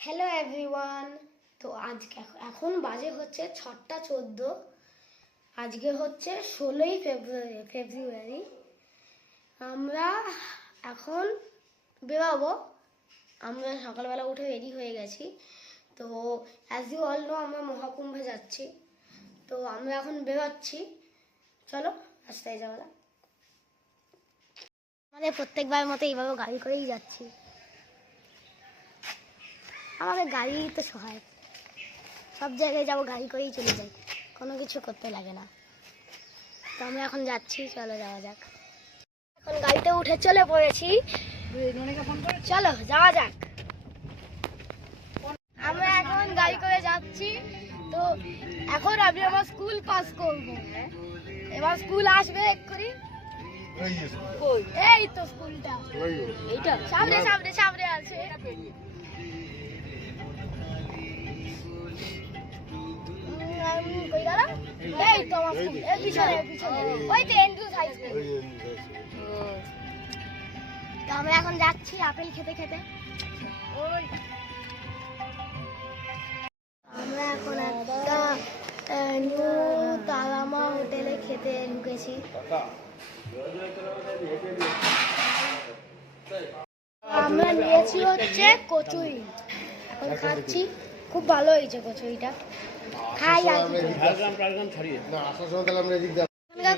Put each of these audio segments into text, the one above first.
Hello everyone. তো আজকে এখন বাজে হচ্ছে 6টা 14। আজকে হচ্ছে 16ই ফেব্রুয়ারি। আমরা এখন বেরোবো। আমরা সকালবেলা উঠে রেডি হয়ে গেছি। তো অ্যাজ ইউ অল নো আমরা মহাকুম্ভে যাচ্ছি। তো আমরা এখন বেরোচ্ছি, চলো রাস্তায় যাওয়া যাক। আমাদের প্রত্যেকবার মতো এইভাবে গাড়ি করেই যাচ্ছি। আমাদের গাড়ি তো সহায়ক, সব জায়গায় যাবো গাড়ি করেই চলে যাই, কোনো কিছু করতে লাগে না। তো আমরা এখন যাচ্ছি, চলো যাওয়া যাক। এখন গাড়িতে উঠে চলে পড়েছি, চলো যাওয়া যাক। আমরা এখন গাড়ি করে যাচ্ছি। তো এখন আমি আমার স্কুল পাস করবো, এবার স্কুল আসবে এক্ষুনি। এই তো স্কুলটা, এইটা সামনে সামনে সামনে আছে। এই তো আমার স্কুল, এর পিছনে ওই তো এন্ড্রুজ হাই স্কুল। তো আমরা এখন যাচ্ছি আপেল খেতে খেতে। আমরা এখন একটা নিউ তারামা হোটেলে খেতে ঢুকেছি। আমরা নিয়েছি হচ্ছে কচুরি, এখন খাচ্ছি। খুব ভালো হয়েছে কচুরিটা, খাই। আর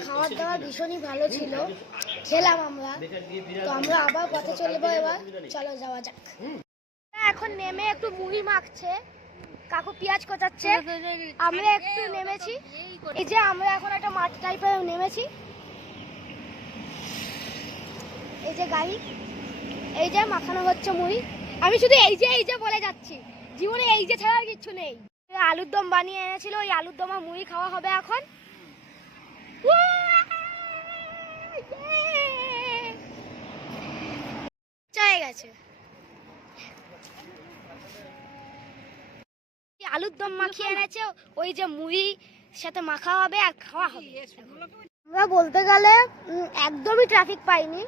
খাওয়ার দাওয়া ভীষণই ভালো ছিল, খেলাম আমরা। তো আমরা আবার পথে চলবো, এবার চলো যাওয়া যাক। এখন নেমে একটু মুড়ি মাখছে, কাকু পেঁয়াজ কোচাচ্ছে। আমরা একটু নেমেছি, এই যে আমরা এখন একটা মাঠ টাইপের নেমেছি। এই যে গাড়ি, এই যে মাখানো হচ্ছে মুড়ি। আমি শুধু এই যে বলে যাচ্ছি, জীবনে এই যে ছাড়া আর কিচ্ছু নেই। আলুর দম বানিয়ে এনেছিল, ওই আলুর দম আর মুড়ি খাওয়া হবে এখন। চলে গেছে আলুর দম মাখিয়ে এনেছে, ওই যে মুড়ি সাথে মাখা হবে আর খাওয়া হবে। আমরা বলতে গেলে একদমই ট্রাফিক পাইনি,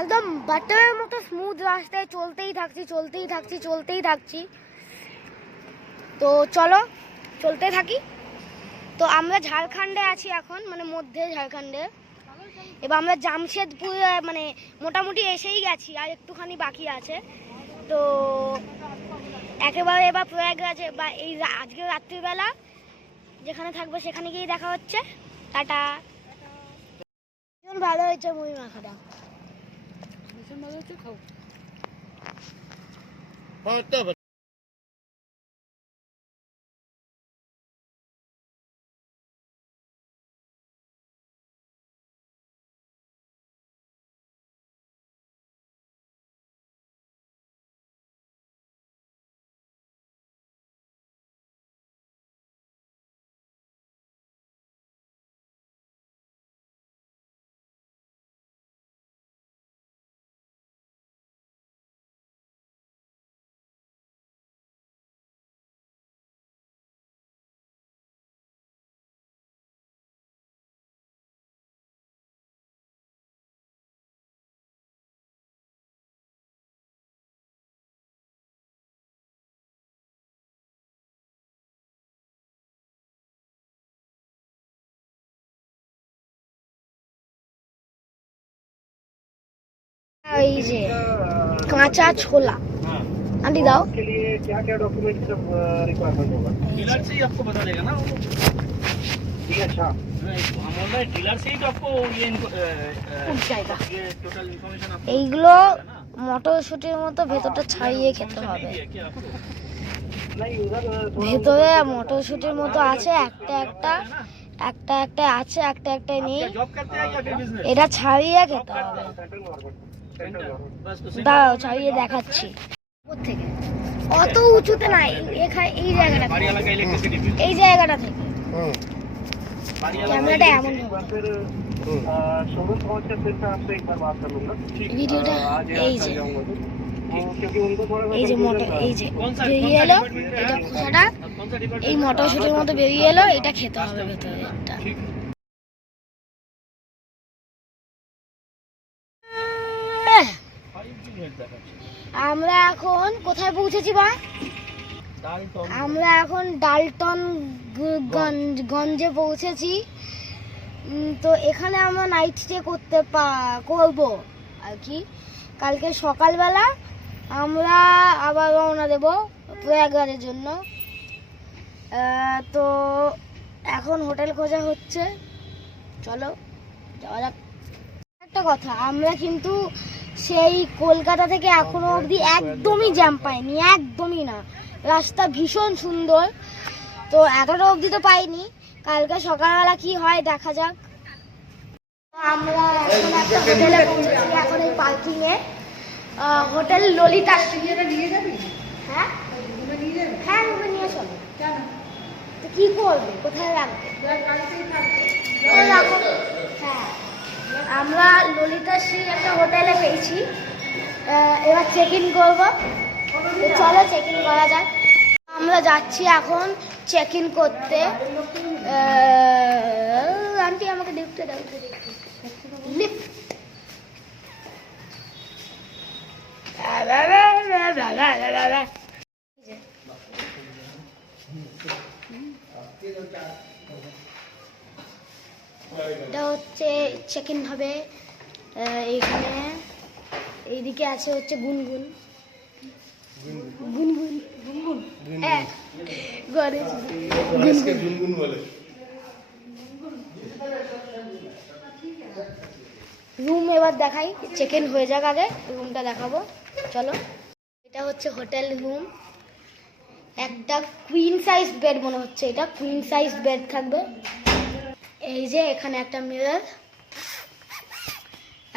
একদম বাটারের মতো স্মুথ রাস্তায় চলতেই থাকছি। তো চলো চলতে থাকি। তো আমরা ঝাড়খণ্ডে আছি এখন, মানে মধ্যে ঝাড়খণ্ডে। এবার আমরা জামশেদপুর মানে মোটামুটি এসেই গেছি, আর একটুখানি বাকি আছে। তো একেবারে এবার প্রয়াগরাজে বা এই আজকে রাত্রিবেলা যেখানে থাকবো সেখানে গিয়ে দেখা হচ্ছে। টাটা। ভীষণ ভালো হয়েছে মুড়ি মাখাটা, ভীষণ ভালো হচ্ছে, খাও। এই যে কাঁচা ছোলা आंटी दाओ के लिए क्या क्या डॉक्यूमेंट सब रिक्वायरमेंट होगा? डीलर से ही आपको बता देगा ना वो। जी अच्छा, हम बोल रहे हैं डीलर से ही तो आपको ये टोटल इन्फॉर्मेशन आपको। এইগুলো মটরশুটির মতো ভেতরটা ছাড়িয়ে খেতে হবে। नहीं उधर ভেতরে মটরশুটির মতো আছে, একটা আছে, একটা নেই। जॉब करते हैं या फिर बिजनेस? এটা ছাড়িয়ে খেতে হবে। सेंट्रल गवर्नमेंट सेंट्रल गवर्नमेंट बस तो দাও ছাড়িয়ে দেখাচ্ছি। থেকে অত উঁচুতে নাই, এই জায়গাটা, बाड़ी वाला का इलेक्ट्रिसिटी बिल। এই জায়গাটা থেকে बाड़ी वाला ক্যামেরাটা এমন एक बार फिर शोरूम पहुंच कर फिर से आपसे एक बार बात कर लूंगा। ভিডিওটা आज এই कर যে जाऊंगा तो क्योंकि उनको थोड़ा सा এই যে confusion মোটর, था। এই যে कौन सा বেরিয়ে এলো, এটা খোসাটা कौन सा डिपार्टमेंट? এই মটরশুটির মতো বেরিয়ে এলো, এটা খেতে হবে ভেতরে একটা। ठीक है। আমরা এখন কোথায় পৌঁছেছি বা? আমরা এখন ডালটন গঞ্জে পৌঁছেছি। তো এখানে আমরা নাইট স্টে করব আর কি। কালকে সকালবেলা আমরা আবার রওনা দেব প্রয়াগরাজের জন্য। তো এখন হোটেল খোঁজা হচ্ছে, চলো যাওয়া যাক। একটা কথা, আমরা কিন্তু সেই কলকাতা থেকে এখনো অবধি একদমই জ্যাম পাইনি, একদমই না। রাস্তা ভীষণ সুন্দর, তো এতটা অবধি তো পাইনি। কালকে সকালবেলা কি হয় দেখা যাক। আমরা এখন একটা হোটেলে পৌঁছেছি, এখন এই পার্কিং এ। হোটেল ললিতা। হ্যাঁ হ্যাঁ, রুমে নিয়ে চলো। তো কি করবে, কোথায় রাখবে? হ্যাঁ, আমরা ললিতা শ্রী একটা হোটেলে পেয়েছি। এবার চেক ইন করবো, চলো চেক ইন করা যাক। আমরা যাচ্ছি এখন চেক ইন করতে। আন্টি আমাকে লিফটে দাও, লিফট। এটা হচ্ছে চেক ইন হবে এইখানে। এইদিকে আছে হচ্ছে গুনগুন। গুনগুন গুনগুন, হ্যাঁ গণেশ গুনগুন বলে। রুম এবার দেখাই, চেক ইন হয়ে যাক, আগে রুমটা দেখাবো চলো। এটা হচ্ছে হোটেল রুম। একটা কুইন সাইজ বেড মনে হচ্ছে, এটা কুইন সাইজ বেড থাকবে। এই যে এখানে একটা মিরর,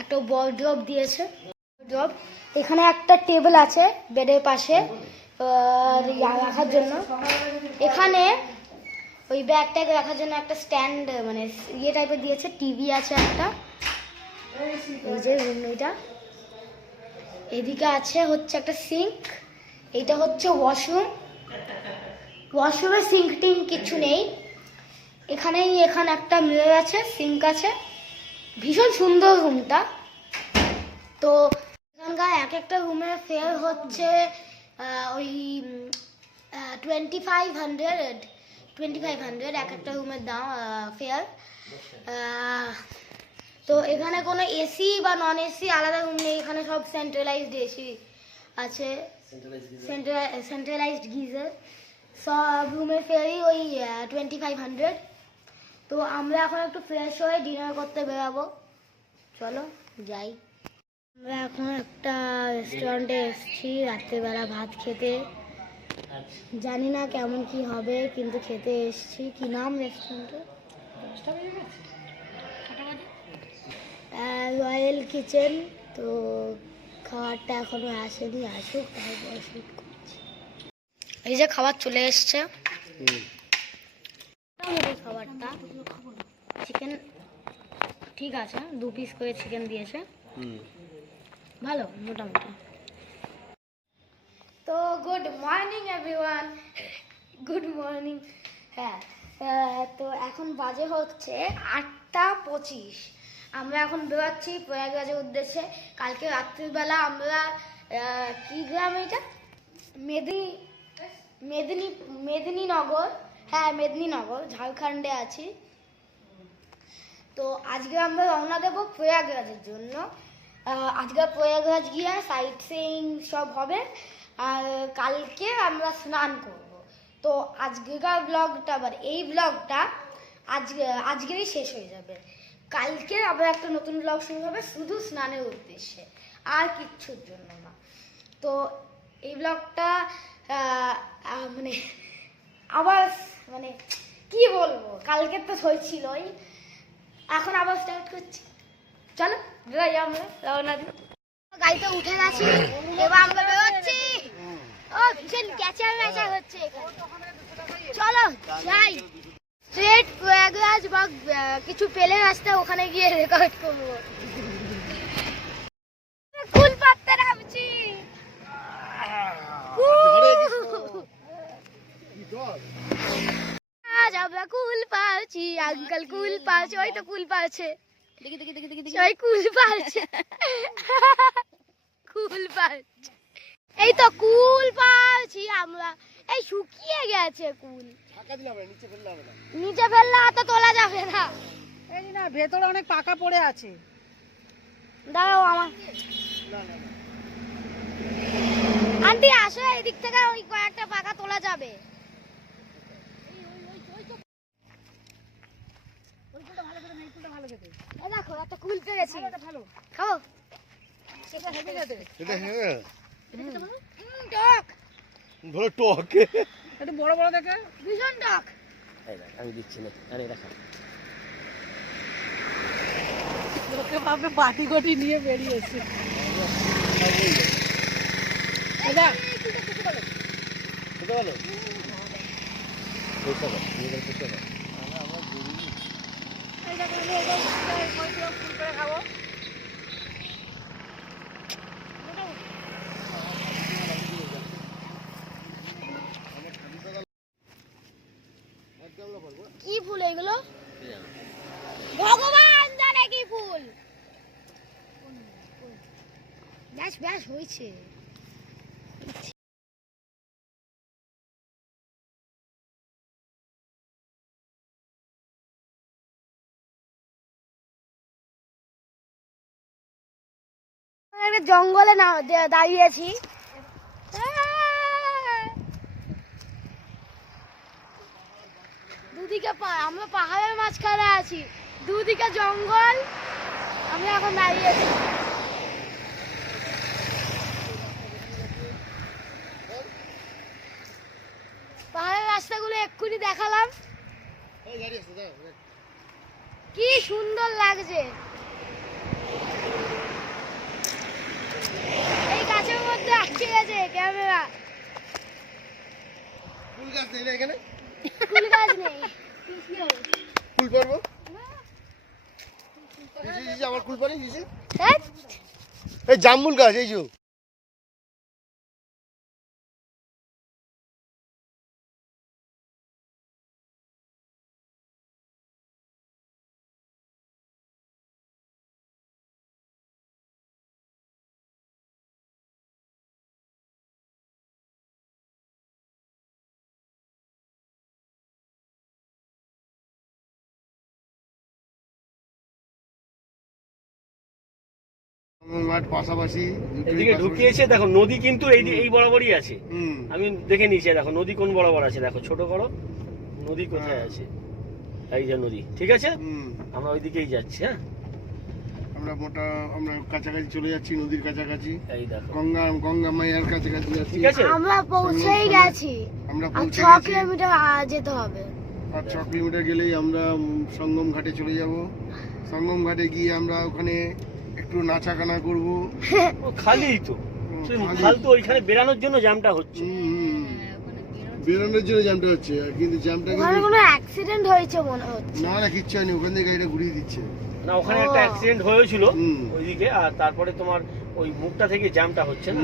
একটা ওয়ার্ড্রপ দিয়েছে। এখানে একটা টেবিল আছে বেডের পাশে রাখার জন্য। এখানে ওই ব্যাগটাকে রাখার জন্য একটা স্ট্যান্ড মানে ইয়ে টাইপের দিয়েছে। টিভি আছে একটা, এই যে রুম এইটা। এদিকে আছে হচ্ছে একটা সিঙ্ক। এইটা হচ্ছে ওয়াশরুম। ওয়াশরুমে সিঙ্ক টিঙ্ক কিছু নেই। এখানে একটা মিরর আছে, সিঙ্ক আছে। ভীষণ সুন্দর রুমটা। তো এখানকার এক একটা রুমের ফেয়ার হচ্ছে ওই 2500 এক একটা রুমের দাম ফেয়ার। তো এখানে কোনো এসি বা নন এসি আলাদা রুম নেই, এখানে সব সেন্ট্রালাইজড এসি আছে, সেন্ট্রালাইজড গিজার। সব রুমের ফেয়ারই ওই 2500। তো আমরা এখন একটু ফ্রেশ হয়ে ডিনার করতে বেরাবো, চলো যাই। আমরা এখন একটা রেস্টুরেন্টে এসেছি রাত্রেবেলা ভাত খেতে। জানি না কেমন কি হবে, কিন্তু খেতে এসেছি। কি নাম রেস্টুরেন্টের? Royal kitchen. তো খাবারটা এখনো আসেনি, আসুক তারপর শুট করছি। এই যে খাবার চলে এসছে। খাবারটা চিকেন ঠিক আছে, 2 পিস করে চিকেন দিয়েছে, ভালো মোটামুটি। তো good morning everyone, good morning. হ্যাঁ, তো এখন বাজে হচ্ছে 8:25। আমরা এখন বেরোচ্ছি প্রয়াগরাজের উদ্দেশ্যে। কালকে রাত্রিবেলা আমরা কি গ্রাম এটা, মেদিনীনগর, হ্যাঁ মেদিনীনগর, ঝাড়খণ্ডে আছি। তো আজকে আমরা রওনা দেবো প্রয়াগরাজের জন্য। আজকে প্রয়াগরাজ গিয়ে সাইট সিইং সব হবে, আর কালকে আমরা স্নান করব। তো আজকেকার ব্লগটা, আবার এই ব্লগটা আজকেরই শেষ হয়ে যাবে। কালকে আবার একটা নতুন ব্লগ শুরু হবে, শুধু স্নানের উদ্দেশ্যে, আর কিচ্ছুর জন্য না। তো এই ব্লগটা মানে আবার মানে কি বলবো, কালকে তো হয়েছিলই, এখন আবার স্টার্ট করছি। চলো যাই, আমরা রওনা দিই। গাড়িতে উঠে গেছি, এবার আমরা বেরোচ্ছি। ও ভীষণ ক্যাচার ম্যাচার হচ্ছে এখানে। চলো যাই স্ট্রেট প্রয়াগরাজ, বা কিছু পেলে রাস্তা ওখানে গিয়ে রেকর্ড করবো। কুল পাততে নামছি। আজ আমরা কুল পাচ্ছি, আঙ্কেল কুল পাচ্ছে, ওই তো কুল পাচ্ছে, ওই কুল পাচ্ছে, কুল পাচ্ছে, এই তো কুল পাচ্ছি আমরা। এই শুকিয়ে গেছে কুল। ঢাকা দিলাম না, নিচে ফেললে হবে না। নিচে ফেললে অত তোলা যাবে না। এই না ভেতরে অনেক পাকা পড়ে আছে। দাঁড়াও আমার না না না। আন্টি আসো, এদিক থেকে ওই কয়েকটা পাকা তোলা যাবে। ওইগুলো ভালো করে এইগুলো ভালো খেতে। এই দেখো একটা কুল পেয়েছি, এটা ভালো। খাও। সেটা হেভি খেতে। এটা হ্যাঁ টক, ভালো টক। একটু বড় বড় দেখে। ভীষণ টক। আমি দিচ্ছি না, আরে রাখা। লোকে ভাবে বাটি গটি নিয়ে বেরিয়েছে। এটা খেতে ভালো। বুঝতে পারো, নিজের বুঝতে পারো। এই দেখো এটা কয়টা ফুল করে খাবো। কি ফুল এগুলো? ভগবান জানে কি ফুল। ব্যাস ব্যাস হয়েছে। একটা জঙ্গলে না দাঁড়িয়েছি। দুদিকে আমরা পাহাড়ের মাঝখানে আছি, দুদিকে জঙ্গল, আমরা এখন দাঁড়িয়েছি। পাহাড়ের রাস্তাগুলো এক্ষুনি দেখালাম, এই গাড়ি আছে দাও। কি সুন্দর লাগছে। এই গাছের মধ্যে আটকে গেছে ক্যামেরা। ফুল গাছ নেই না এখানে? ফুল গাছ নেই। ফুল পারবো? এই আমার ফুল পারি দিছে। ধ্যাৎ, এই জামুল গাছ এই যে। মাঠ পাশাপাশি এদিকে ঢুকিয়েছে দেখো, নদী কিন্তু এই বরাবরই আছে। হুম আমি দেখে নিয়েছি, দেখো নদী কোন বরাবর আছে, দেখো ছোট করো নদী কোথায় আছে। এই যে নদী, ঠিক আছে, হুম। আমরা ওইদিকেই যাচ্ছি। হ্যাঁ, আমরা কাছাকাছি চলে যাচ্ছি, নদীর কাছাকাছি, এই দেখো, গঙ্গা মাইয়ার কাছাকাছি যাচ্ছি। ঠিক আছে। আমরা পৌঁছেই গেছি। আমরা আর পৌঁছে 6 গেছি। কিলোমিটার যেতে হবে। আর 6 কিলোমিটার গেলেই আমরা সঙ্গম ঘাটে চলে যাব। সঙ্গম ঘাটে গিয়ে আমরা ওখানে একটু নাচাগানা করব। ও খালিই তো, ফালতু ওইখানে বেরানোর জন্য জ্যামটা হচ্ছে। বেরোনোর জন্য জ্যামটা হচ্ছে, কিন্তু জ্যামটা ওখানে কোনো অ্যাক্সিডেন্ট হয়েছে মনে হচ্ছে। না না কিচ্ছু হয়নি, ওখান থেকে গাড়িটা ঘুরিয়ে দিচ্ছে। না, ওখানে একটা অ্যাক্সিডেন্ট হয়েছিল হুম। ওইদিকে, আর তারপরে তোমার ওই মুখটা থেকে জ্যামটা হচ্ছে না।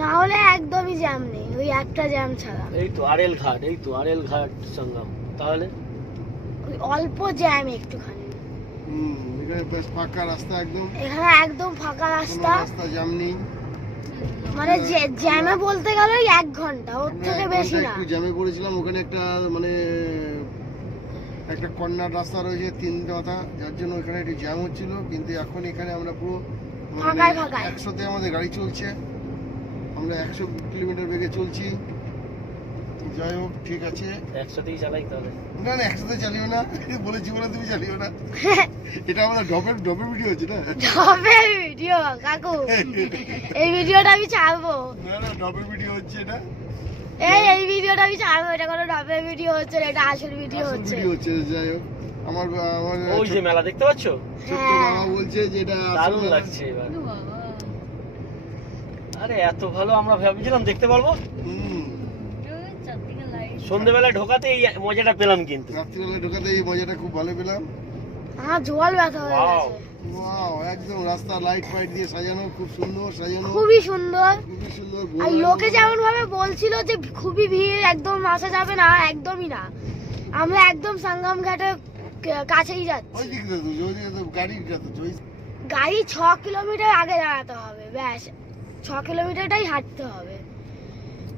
না হলে একদমই জ্যাম নেই, ওই একটা জ্যাম ছাড়া। এই তো আরএল ঘাট, এই তো আরএল ঘাট সঙ্গম। তাহলে ওই অল্প জ্যাম একটুখানি। এখানে বেশ ফাঁকা রাস্তা, একদম এখানে একদম ফাঁকা কোনো রাস্তা, রাস্তা জ্যাম নেই। মানে জ্যামে বলতে গেলে 1 ঘন্টা, ওর আমরা থেকে এক বেশি ঘন্টা না। একটু জ্যামে পড়েছিলাম। ওখানে একটা কর্নার রাস্তা রয়েছে 3 মাথা, যার জন্য ওখানে একটু জ্যাম হচ্ছিল। কিন্তু এখন এখানে আমরা পুরো ফাঁকায় ফাঁকায়। 100তে আমাদের গাড়ি চলছে, আমরা 100 কিলোমিটার বেগে চলছি। যাই হোক, ঠিক আছে। একসাথেই চালাই তাহলে। না না 100তে চালিও না, বলেছি বলে তুমি চালিও না। এটা আমাদের ডবের ভিডিও হচ্ছে না? ডবের ভিডিও কাকু, এই ভিডিওটা আমি ছাড়বো। না না ডবের ভিডিও হচ্ছে এটা। এই ভিডিওটা আমি ছাড়বো, এটা কোনো ডবের ভিডিও হচ্ছে না, এটা আসল ভিডিও আসল হচ্ছে। ভিডিও হচ্ছে। যাই হোক, আমার ওই যে মেলা দেখতে পাচ্ছ, ছোট্ট মামা বলছে যে এটা আসল দারুণ মেলা। লাগছে এবার। আরে এত ভালো আমরা ভাবছিলাম দেখতে পারবো, হুম। সন্ধ্যেবেলায় ঢোকাতে এই মজাটা পেলাম কিন্তু। রাত্রিবেলা ঢোকাতে এই মজাটা খুব ভালো পেলাম। আমার জল ব্যথা হয়ে Wow. গেছে। ওয়াও, একদম রাস্তা লাইট ফাইট দিয়ে সাজানো, খুব সুন্দর সাজানো, খুবই সুন্দর। খুবই সুন্দর। আর লোকে যেমন ভাবে বলছিল যে খুবই ভিড়, একদম আসা যাবে না, একদমই না। আমরা একদম সঙ্গম ঘাটের কাছেই ওই যাচ্ছি। দিকটা তো, ওই দিকে তো গাড়ির কাছে তো, গাড়ি 6 কিলোমিটার আগে দাঁড়াতে হবে, ব্যাস 6 কিলোমিটারটাই হাঁটতে হবে,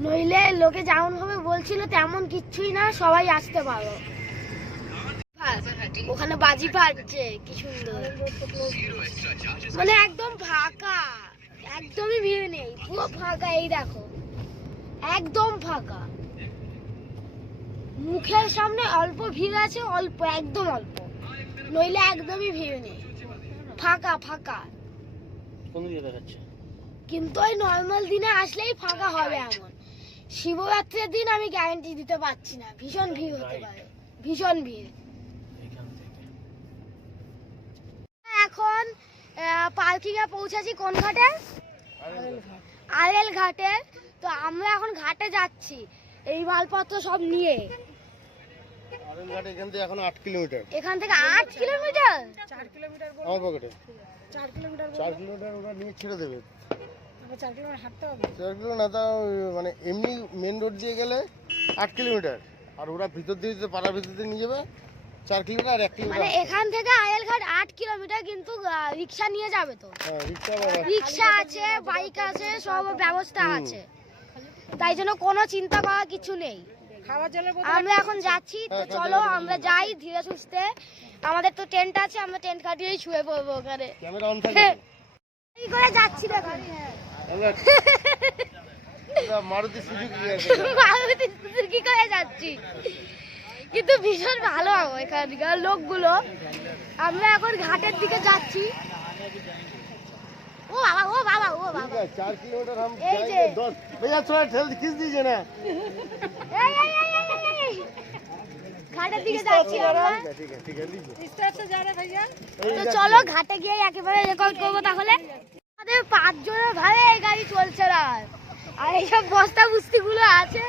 নইলে লোকে যেমন ভাবে বলছিল তেমন কিচ্ছুই না, সবাই আসতে পারো। ওখানে বাজি ফাটছে, কি সুন্দর, মানে একদম ফাঁকা, একদমই ভিড় নেই, পুরো ফাঁকা। এই দেখো একদম ফাঁকা, মুখের সামনে অল্প ভিড় আছে, অল্প, একদম অল্প, নইলে একদমই ভিড় নেই, ফাঁকা ফাঁকা। কোন দিকে দেখাচ্ছে? কিন্তু ওই নর্মাল দিনে আসলেই ফাঁকা হবে এমন, শিবরাত্রির দিন আমি গ্যারান্টি দিতে পারছি না, ভীষণ ভিড় হতে পারে, ভীষণ ভিড়। এখন পার্কিং এ পৌঁছেছি কোন ঘাটে? আরেল ঘাটে। তো আমরা এখন ঘাটে যাচ্ছি এই মালপত্র সব নিয়ে। আরেল ঘাট এখান থেকে এখন 8 কিলোমিটার। এখান থেকে 8 কিলোমিটার? 4 কিলোমিটার আমার পকেটে 4 কিলোমিটার 4 কিলোমিটার ওরা নিয়ে ছেড়ে দেবে। তারপর 4 কিলোমিটার হাঁটতে হবে। 4 কিলোমিটার না, তাও মানে এমনি মেন রোড দিয়ে গেলে 8 কিলোমিটার, আর ওরা ভিতর দিয়ে পাড়ার ভিতর দিয়ে নিয়ে যাবে 4 কিলোমিটার আর 1 মানে কিলোমিটার। এখান থেকে আরেল ঘাট 8 কিলোমিটার, কিন্তু রিক্সা নিয়ে যাবে তো? হ্যাঁ, রিক্সা আছে, বাইক আছে, সব ব্যবস্থা আছে, তাই জন্য কোনো চিন্তা করার কিছু নেই। খাওয়ার জলের আমরা এখন যাচ্ছি, তো চলো আমরা যাই ধীরে সুস্থে। আমাদের তো টেন্ট আছে, আমরা টেন্ট কাটিয়েই শুয়ে পড়বো ওখানে। ক্যামেরা অন থাকে। এই করে যাচ্ছি দেখো, আমরা মারুতি সুজুকি আছে, মারুতি সুজুকি করে যাচ্ছি, কিন্তু ভীষণ ভালো এখানকার লোকগুলো। আমরা এখন ঘাটের দিকে যাচ্ছি। ও বাবা, ও বাবা, ও বাবা, 4 किलोमीटर हम এই যে। जाएंगे 10। भैया थोड़ा ठेल खींच दीजिए ना। এই, এই, এই, এই, এই, এই। ঘাটের দিকে যাচ্ছি আমরা। ठीक है लीजिए। স্টার সে যা রে ভাইয়া। তো চলো ঘাটে গিয়ে একেবারে রেকর্ড করবো তাহলে। আমাদের 5 জনের ভাবে এই গাড়ি চলছে না, আর এইসব বস্তা বুস্তি গুলো আছে,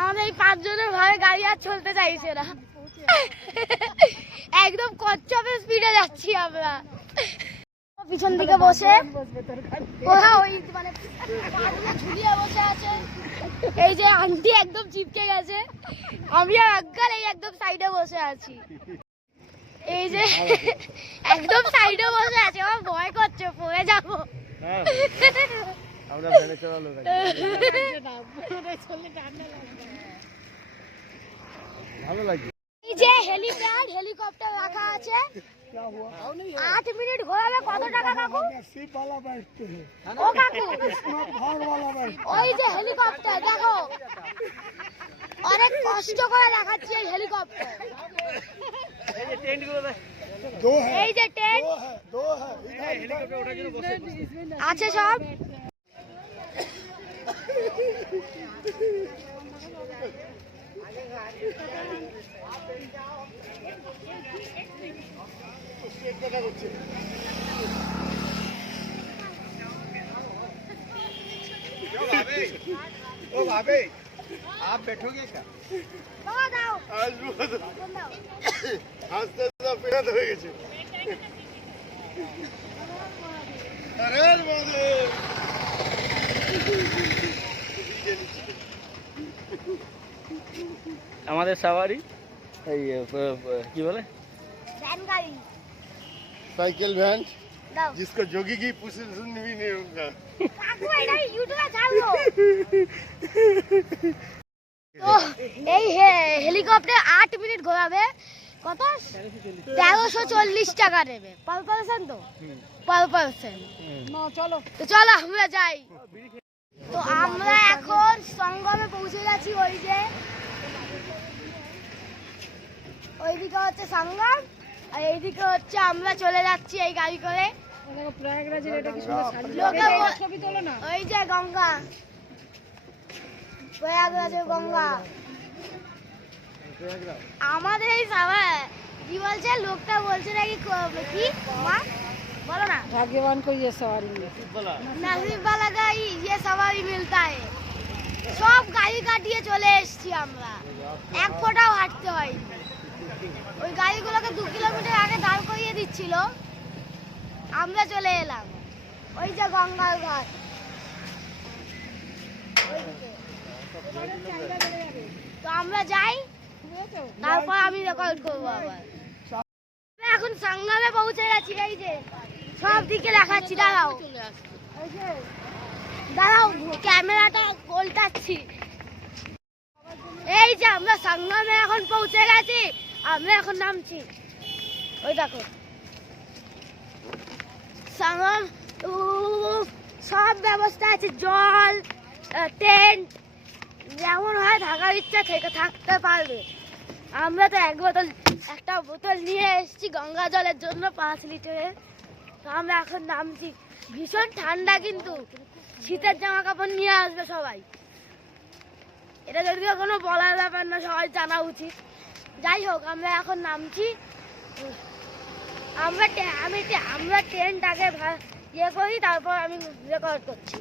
আমাদের এই 5 জনের ভাবে গাড়ি আর চলতে চাইছে না, একদম কচ্ছপের স্পিডে যাচ্ছি আমরা। পিছন দিকে বসে ওরা ওই মানে পাগুলো ঝুলিয়ে বসে আছে, এই যে আন্টি একদম চিপকে গেছে, আমি আর আঙ্কেল এই একদম সাইডে বসে আছি, এই যে একদম সাইডে বসে আছে। আমার ভয় করছে পড়ে যাবো। হ্যাঁ, আমরা ভ্যানে চালালো গাড়ি। ভালো লাগে। এই যে হেলিপ্যাড, হেলিকপ্টার রাখা আছে, 8 মিনিট ঘোরাবে। কত টাকা কাকু? ও কাকু, ওই যে হেলিকপ্টার দেখো, অনেক কষ্ট করে দেখাচ্ছি এই হেলিকপ্টার। এই যে টেন্ট গুলো দেখ, এই যে টেন্ট হেলিকপ্টার ওঠার জন্য বসে আছে সব। ओ भाभी आप बैठोगे क्या? বাবা দাও, आज वो ফোন দাও। आस्ते आस्ते पेड़ा हो গেছে। अरे बाबू আমাদের সাওয়ারি এই কি বলে ভ্যান গাড়ি साइकिल वैन দাও जिसको जोगी की पोजीशन भी नहीं होगा। কাকু, এটা ইউটিউবে ছাড়বো। তো এই হেলিকপ্টার 8 মিনিট ঘোরাবে, কত? 1340 টাকা নেবে পার পারসন, তো পার পারসন। না চলো। তো চলো আমরা যাই। তো আমরা এখন সঙ্গমে পৌঁছে গেছি, ওই যে ওইদিকে হচ্ছে সঙ্গম, আর এইদিকে হচ্ছে আমরা চলে যাচ্ছি এই গাড়ি করে। দেখো প্রয়াগরাজের এটা কি সুন্দর শাড়ি। লোকে ছবি তোলো না। ওই যে গঙ্গা, প্রয়াগরাজের গঙ্গা। আমাদের এই সবাই কি বলছে, লোকটা বলছে নাকি কি মা বলো না, भाग्यवान को ये सवारी मिली। नसीब वाला का ये सवारी मिलता है। সব গাড়ি কাটিয়ে চলে এসেছি আমরা, এক ফোঁটাও হাঁটতে হয়নি। ওই গাড়িগুলোকে 2 কিলোমিটার আগে দাঁড় করিয়ে দিচ্ছিল, আমরা চলে এলাম ওই যে গঙ্গার ঘাট। তো আমরা যাই, তারপর আমি রেকর্ড করবো আবার। এখন সঙ্গমে পৌঁছে গেছি, এই যে সব দিকে দেখাচ্ছি, দাঁড়াও। এই যে ক্যামেরাটা গোলটাচ্ছি। এই যে আমরা সঙ্গমে এখন পৌঁছে গেছি, আমরা এখন নামছি। ওই দেখো সঙ্গম, সব ব্যবস্থা আছে, জল, টেন্ট, যেমন হয় থাকার ইচ্ছা থেকে থাকতে পারবে। আমরা তো একটা বোতল নিয়ে এসেছি গঙ্গা জলের জন্য 5 লিটারের। তো আমরা এখন নামছি। ভীষণ ঠান্ডা, কিন্তু শীতের জামা কাপড় নিয়ে আসবে সবাই। এটা যদিও কোনো বলার ব্যাপার না, সবাই জানা উচিত। যাই হোক, আমরা এখন নামছি। আমরা টেন্ট আগে ইয়ে করি, তারপর আমি রেকর্ড করছি।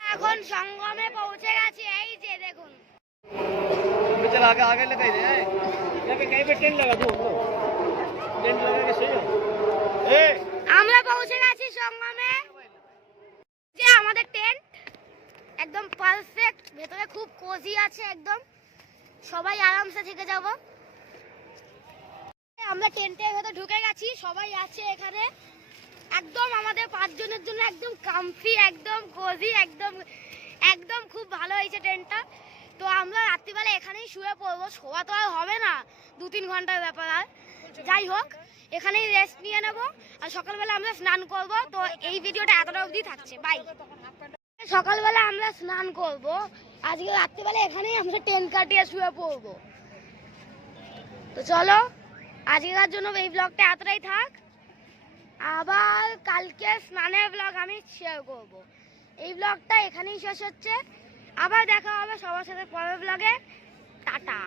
এখন সঙ্গমে পৌঁছে গেছি। এই যে দেখুন, चल आगे आगे लगाई दे जाके कहीं पे टेंट लगा दो टेंट लगा के सही हो ए আমরা পৌঁছে গেছি সঙ্গমে। যে আমাদের টেন্ট একদম পারফেক্ট, ভেতরে খুব কোজি আছে, একদম সবাই আরামসে থেকে যাব। আমরা টেন্টের ভেতর ঢুকে গেছি, সবাই আছে এখানে। একদম আমাদের 5 জনের জন্য একদম কমফি, একদম কোজি, একদম খুব ভালো হয়েছে টেন্টটা। তো আমরা রাত্রিবেলা এখানেই শুয়ে পড়বো, শোয়া তো আর হবে না, 2-3 ঘন্টার ব্যাপার। আর যাই হোক, এখানেই রেস্ট নিয়ে নেব, আর সকালবেলা আমরা স্নান করব। তো এই ভিডিওটা এতটা অবধি থাকছে, বাই। সকালবেলা আমরা স্নান করব, আজকে রাত্রিবেলা এখানেই আমরা টেন্ট কাটিয়ে শুয়ে পড়বো। তো চলো, আজকের জন্য এই ব্লগটা এতটাই থাক। আবার কালকে স্নানের ব্লগ আমি শেয়ার করব। এই ব্লগটা এখানেই শেষ হচ্ছে। আবার দেখা হবে সবার সাথে পরের ব্লগে। টাটা।